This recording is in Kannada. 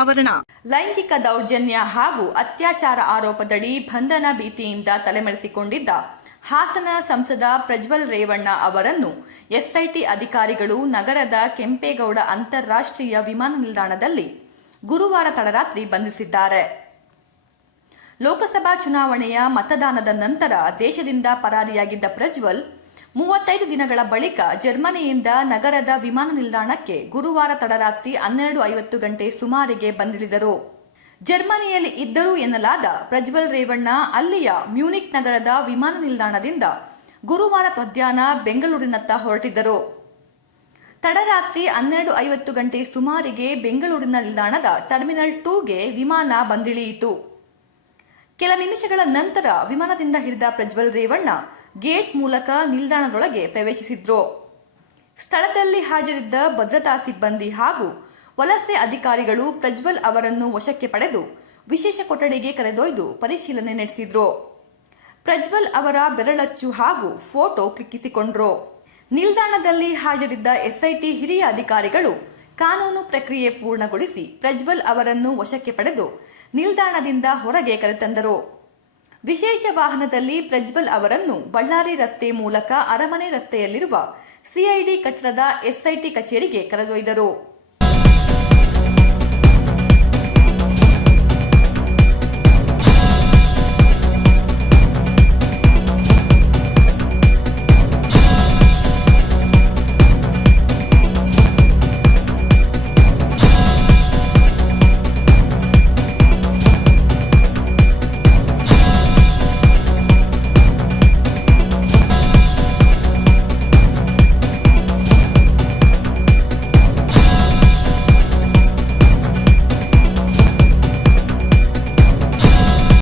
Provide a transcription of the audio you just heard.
ಅನಾವರಣ. ಲೈಂಗಿಕ ದೌರ್ಜನ್ಯ ಹಾಗೂ ಅತ್ಯಾಚಾರ ಆರೋಪದಡಿ ಬಂಧನ ಭೀತಿಯಿಂದ ತಲೆಮರೆಸಿಕೊಂಡಿದ್ದ ಹಾಸನ ಸಂಸದ ಪ್ರಜ್ವಲ್ ರೇವಣ್ಣ ಅವರನ್ನು ಎಸ್ಐಟಿ ಅಧಿಕಾರಿಗಳು ನಗರದ ಕೆಂಪೇಗೌಡ ಅಂತಾರಾಷ್ಟ್ರೀಯ ವಿಮಾನ ನಿಲ್ದಾಣದಲ್ಲಿ ಗುರುವಾರ ತಡರಾತ್ರಿ ಬಂಧಿಸಿದ್ದಾರೆ. ಲೋಕಸಭಾ ಚುನಾವಣೆಯ ಮತದಾನದ ನಂತರ ದೇಶದಿಂದ ಪರಾರಿಯಾಗಿದ್ದ ಪ್ರಜ್ವಲ್ 35 ದಿನಗಳ ಬಳಿಕ ಜರ್ಮನಿಯಿಂದ ನಗರದ ವಿಮಾನ ನಿಲ್ದಾಣಕ್ಕೆ ಗುರುವಾರ ತಡರಾತ್ರಿ 12:50 ಗಂಟೆ ಸುಮಾರಿಗೆ ಬಂದಿಳಿದರು. ಜರ್ಮನಿಯಲ್ಲಿ ಇದ್ದರು ಎನ್ನಲಾದ ಪ್ರಜ್ವಲ್ ರೇವಣ್ಣ ಅಲ್ಲಿಯ ಮ್ಯೂನಿಕ್ ನಗರದ ವಿಮಾನ ನಿಲ್ದಾಣದಿಂದ ಗುರುವಾರ ಮಧ್ಯಾಹ್ನ ಬೆಂಗಳೂರಿನತ್ತ ಹೊರಟಿದ್ದರು. ತಡರಾತ್ರಿ 12:50 ಗಂಟೆ ಸುಮಾರಿಗೆ ಬೆಂಗಳೂರಿನ ನಿಲ್ದಾಣದ ಟರ್ಮಿನಲ್ 2ಗೆ ವಿಮಾನ ಬಂದಿಳಿಯಿತು. ಕೆಲ ನಿಮಿಷಗಳ ನಂತರ ವಿಮಾನದಿಂದ ಹಿಡಿದ ಪ್ರಜ್ವಲ್ ರೇವಣ್ಣ ಗೇಟ್ ಮೂಲಕ ನಿಲ್ದಾಣದೊಳಗೆ ಪ್ರವೇಶಿಸಿದ್ರು. ಸ್ಥಳದಲ್ಲಿ ಹಾಜರಿದ್ದ ಭದ್ರತಾ ಸಿಬ್ಬಂದಿ ಹಾಗೂ ವಲಸೆ ಅಧಿಕಾರಿಗಳು ಪ್ರಜ್ವಲ್ ಅವರನ್ನು ವಶಕ್ಕೆ ಪಡೆದು ವಿಶೇಷ ಕೊಠಡಿಗೆ ಕರೆದೊಯ್ದು ಪರಿಶೀಲನೆ ನಡೆಸಿದ್ರು. ಪ್ರಜ್ವಲ್ ಅವರ ಬೆರಳಚ್ಚು ಹಾಗೂ ಫೋಟೋ ಕ್ಲಿಕ್ಕಿಸಿಕೊಂಡ್ರು. ನಿಲ್ದಾಣದಲ್ಲಿ ಹಾಜರಿದ್ದ ಎಸ್ಐಟಿ ಹಿರಿಯ ಅಧಿಕಾರಿಗಳು ಕಾನೂನು ಪ್ರಕ್ರಿಯೆ ಪೂರ್ಣಗೊಳಿಸಿ ಪ್ರಜ್ವಲ್ ಅವರನ್ನು ವಶಕ್ಕೆ ಪಡೆದು ನಿಲ್ದಾಣದಿಂದ ಹೊರಗೆ ಕರೆತಂದರು. ವಿಶೇಷ ವಾಹನದಲ್ಲಿ ಪ್ರಜ್ವಲ್ ಅವರನ್ನು ಬಳ್ಳಾರಿ ರಸ್ತೆ ಮೂಲಕ ಅರಮನೆ ರಸ್ತೆಯಲ್ಲಿರುವ ಸಿಐಡಿ ಕಟ್ಟಡದ ಎಸ್ಐಟಿ ಕಚೇರಿಗೆ ಕರೆದೊಯ್ದರು.